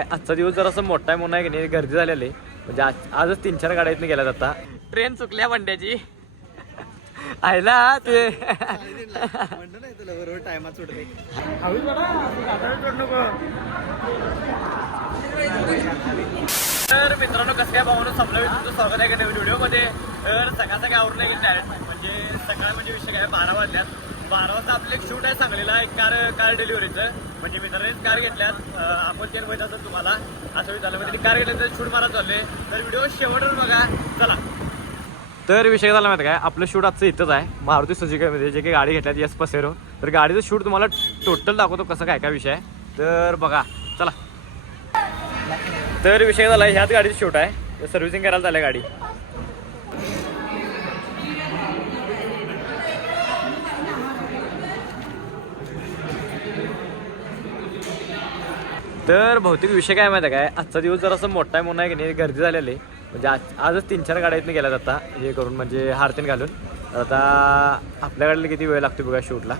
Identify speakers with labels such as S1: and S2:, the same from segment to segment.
S1: आजचा दिवस जर असं मोठा आहे म्हणून आहे की नाही गर्दी झालेली आहे. म्हणजे आज आजच तीन चार गाड्या इथनं गेल्या आता. ट्रेन चुकल्या ते
S2: तुला बरोबर टायमात सुटते
S1: तर मित्रांनो कसं काय भावनं संपलं तुमचं स्वागत आहे का नवीन व्हिडिओमध्ये? तर सकाळ सकाळ नाही. डायरेक्ट म्हणजे सकाळ म्हणजे विषय काय बारा वाजल्यात. बारा वाजता आपलं एक शूट आहे सांगलीला. एक कार कार डिलिव्हरीचं म्हणजे मित्रांनी कार घेतल्यात. आपण ते माहीत असेल तुम्हाला असं झालं म्हणजे कार घेतल्यानंतर शूट मारा चालले तर व्हिडिओ शेवटच बघा. चला. तर विषय झाला माहिती काय? आपलं शूट आजचं इथंच आहे. मारुती सुजुकीमध्ये जे काही गाडी घेतल्यात यस पसेरो तर गाडीचं शूट तुम्हाला टोटल दाखवतो कसं काय काय विषय आहे. तर बघा. चला. तर विषय झाला ह्याच गाडीचं शूट आहे. सर्व्हिसिंग करायला झालं गाडी. तर भौतिक विषय काय माहिती आहे काय? आजचा दिवस जरा असं मोठा आहे म्हणून आहे की नाही गर्दी झालेली आहे. म्हणजे आज आजच तीन चार गाड्या इथनं गेल्यात आता हे करून म्हणजे हारतीन घालून. आता आपल्या गाडीला किती वेळ लागतो बघा शूटला?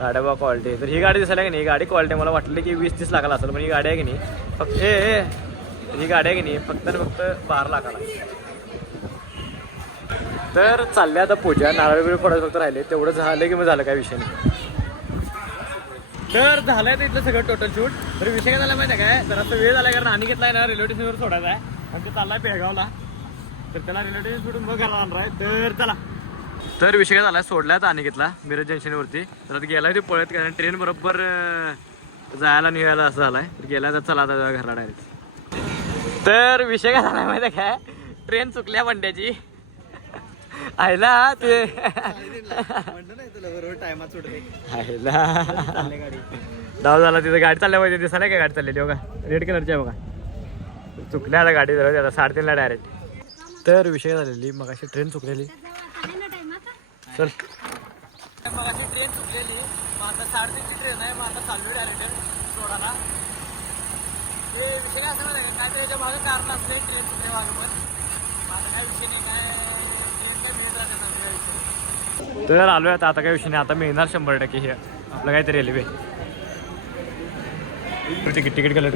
S1: गाड्या बघा क्वालिटी तर ही गाडी दिसायला की नाही ही गाडी क्वालिटी मला वाटलं की वीस तीस लाखाला असेल पण ही गाडी आहे की नाही फक्त हे ही गाडी आहे की नाही फक्त आणि फक्त बारा लाखाला. तर चालले आता पूजा. नारळ बिळ पडत फक्त राहिले. तेवढं झालं की मग झालं काय विषय नाही. तर झालंय तर इथलं सगळं टोटल शूट तर विषय काय झाला माहिती आहे काय? तर आता वेळ झाला कारण आणि घेतलाय ना रेल्वे स्टेशनवर सोडायचा आहे. आणि ते चाललाय पेळगावला तर त्याला रेल्वे स्टेशन सोडून मग घराला आणणार आहे. तर चला. तर विषय काय झाला सोडलाय तर आणि घेतला मिरज जंक्शनवरती तर आता गेलाय ते पळत कारण ट्रेन बरोबर जायला निघायला असं झालाय. तर गेला तर चला आता घराला डायरेक्ट तर विषय काय झाला माहिती आहे काय? ट्रेन चुकल्या बंड्याची आयला ते आयला. डाव झाला तिथं गाडी चालल्या पाहिजे दिसायला काय गाडी चाललेली बघा रेड कलरची आहे बघा. चुकल्या आता गाडी जरा आता साडेतीनला डायरेक्ट तर विषय झालेली मग अशी ट्रेन चुकलेली. चल. मग अशी ट्रेन चुकलेली मग आता साडेतीनची ट्रेन आहे मग आता चालू डायरेक्ट सोडाला ते विषय असं नाही काय त्याच्यामागे कारण असले ट्रेन चुकले मागं पण. मग काय विषय नाही काय तर आलोय आता आता काय विषय नाही. आता मिळणार शंभर टक्के हे. आपलं काहीतरी रेल्वे तिकीट तिकीट कलर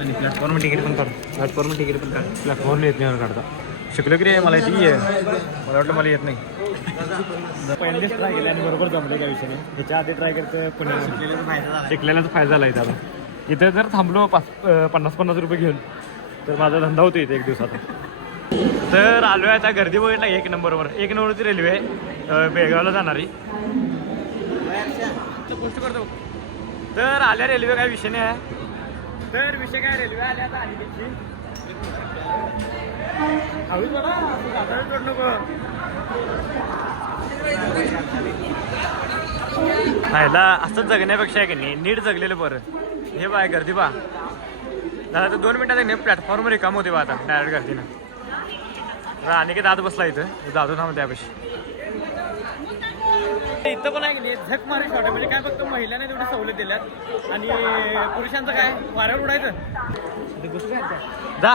S1: आणि प्लॅटफॉर्म तिकीट पण काढ. प्लॅटफॉर्म तिकीट पण काढ. प्लॅटफॉर्म येत नाही काढता. शिकलो की रे मला ती आहे मला वाटलं मला येत नाही. पहिल्यांदाच ट्राय केलं आणि बरोबर जमलं काय विषय नाही ह्याच्या आधी ट्राय करतं पुण्याला शिकलेल्याचा फायदा झाला इथं. आता इथं जर थांबलो पाच पन्नास पन्नास रुपये घेऊन तर माझा धंदा होतो इथे एक दिवसाचा तर आलोय आता गर्दी बघितला एक नंबरवर. एक नंबरची रेल्वे आहे बेळगावला जाणारी. गोष्ट करतो तर आल्या रेल्वे काय विषय नाही आहे. तर विषय काय रेल्वे आल्या आता आली हवी बघा नको. खायला असंच जगण्यापेक्षा आहे की नाही नीट जगलेलं बरं. हे बाय गर्दी बा दादा तर दोन मिनिटात नाही प्लॅटफॉर्मवर रिकाम होते बा आता डायरेक्ट गर्दीनं. आणि दाद बसला इथं. दादू थांब त्यापाशी. इथं पण आहे की नाही झक मारे शॉट म्हणजे काय फक्त महिलांना तेवढी सवलत दिल्यात. आणि पुरुषांचं काय? वाऱ्यावर उडायचं. जा.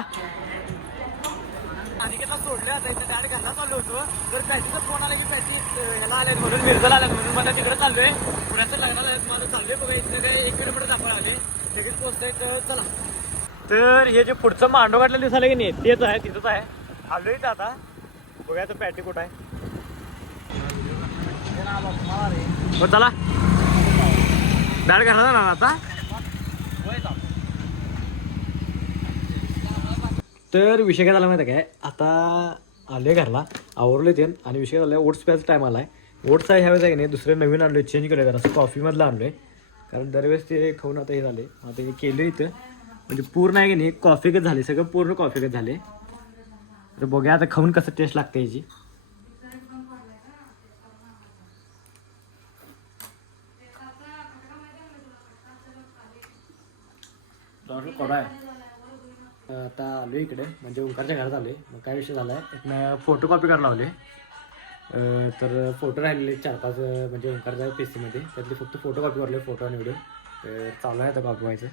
S1: अनिकेतला सोडलं आता इथं गाडी घरला चाललो होतो. तर त्याचा फोन आला की त्याची ह्याला आले म्हणून मिरजला आल्यात म्हणून मला तिकडे चाललोय. पुण्याचं लग्नाला आहेत मला चाललोय. बघा इथं काय एक किलोमीटर दाखवा आले लगेच पोहोचतोय तर चला. तर हे जे पुढचं मांडव काढलेलं दिसायला की नाही तेच आहे तिथंच आहे. आलोय इथं आता. बघा तर पॅटी कुठं आहे. हो चला. डायरेक्ट घालणार ना आता? तर विषय काय झाला माहिती आहे काय? आता आले घरला. आवरले ते आणि विषय झाला ओट्स प्यायचा टाईम आला आहे ओट्स आहे ह्यावेळेस आहे की नाही दुसरे नवीन आणले चेंज केलं जरा. असं कॉफीमधलं आणलं आहे कारण दरवेळेस ते खाऊन आता हे झाले. आता हे केलं इथं. म्हणजे पूर्ण आहे की नाही कॉफीकच झाले. सगळं पूर्ण कॉफीकच झाले. तर बघूया आता खाऊन कसं टेस्ट लागते याची. कडा आहे? आता आलो इकडे. म्हणजे ओंकारच्या घरात आले मग काय विषय झाला आहे फोटो कॉपी करायला लावले. तर फोटो राहिलेले चार पाच म्हणजे ओंकारच्या पी सीमध्ये त्यातले फक्त फोटो कॉपी करले फोटो आणि व्हिडिओ तर चालू आहे आता कॉपी व्हायचं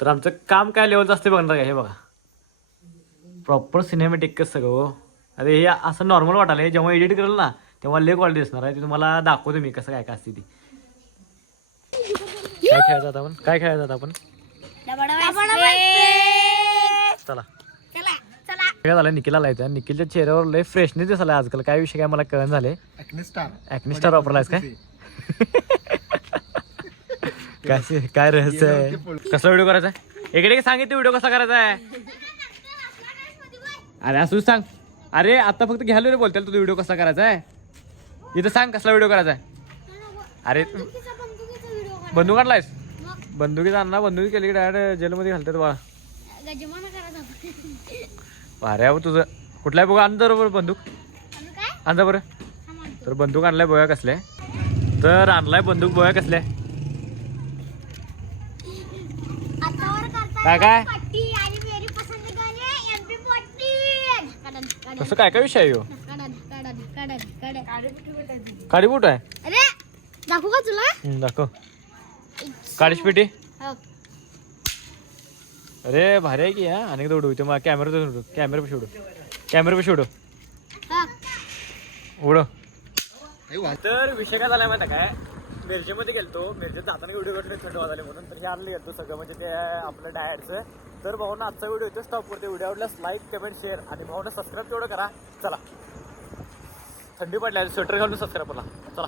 S1: तर आमचं काम काय लेवलचं असते बघणार काय हे बघा. प्रॉपर सिनेमॅटिकच सगळं हो. अरे हे असं नॉर्मल वाटायला जेव्हा एडिट करेल ना तेव्हा ले क्वालिटी दिसणार आहे. ते तुम्हाला दाखवतो मी कसं काय काय असते ती. काय खेळायचं आता आपण? काय खेळायचं आता आपण? चला. काय झालं निखिलला लायचं निखिलच्या चेहऱ्यावर लय फ्रेशनेस दिसला आजकाल. काय विषय काय मला कळण झाले.
S2: ॲक्निस्टार
S1: ऍक्ने स्टार वापरलायस काय? काय काय रहस्य आहे? कसला व्हिडिओ करायचा आहे? इकडे सांगितलं व्हिडिओ कसा करायचा आहे? अरे असू सांग. अरे आता फक्त घ्यायला रे बोलते तुझा व्हिडिओ कसा करायचा आहे? इथं सांग कसला व्हिडिओ करायचा आहे. अरे बंदूक आणलायस? बंदुकीचा अण्णा बंदुकी केली की डायरेक्ट जेलमध्ये घालतात बाळा. अरे अहो तुझं. कुठल्या बघा आणजा बरोबर बंदूक.
S3: आणि काय?
S1: आणजा बरं. तर बंदूक आणलाय बघा कसले. तर आणलाय बंदूक बघा कसले. काय काय? कसं काय काय विषय आहे ह्यो?
S3: कडन कडन कडन कडन
S1: काडी बुट आहे?
S3: अरे दाखवू का तुला?
S1: हम्म, दाखव. काडीच पेटी?
S3: हो.
S1: अरे भारी आहे की हा. अनेकदा उडू मग कॅमेरा उडू कॅमेरा पेशी उडू कॅमेरा पेशी उडू
S3: हा.
S1: उडव. तर विषय काय झाला माहिती आहे काय मिरजेमध्ये गेलतो. मिरजेत जाताना व्हिडिओ काढले थंड वाजले म्हणून. तर हे आणलं गेलतो सगळं. म्हणजे ते आपलं डायरचं तर भाऊना आजचा व्हिडिओ इथे स्टॉप करते व्हिडिओ आवडल्यास लाईक कमेंट शेअर आणि भाऊना सबस्क्राईब तेवढं करा. चला. थंडी पडल्या स्वेटर घालून सबस्क्राईब करा. चला.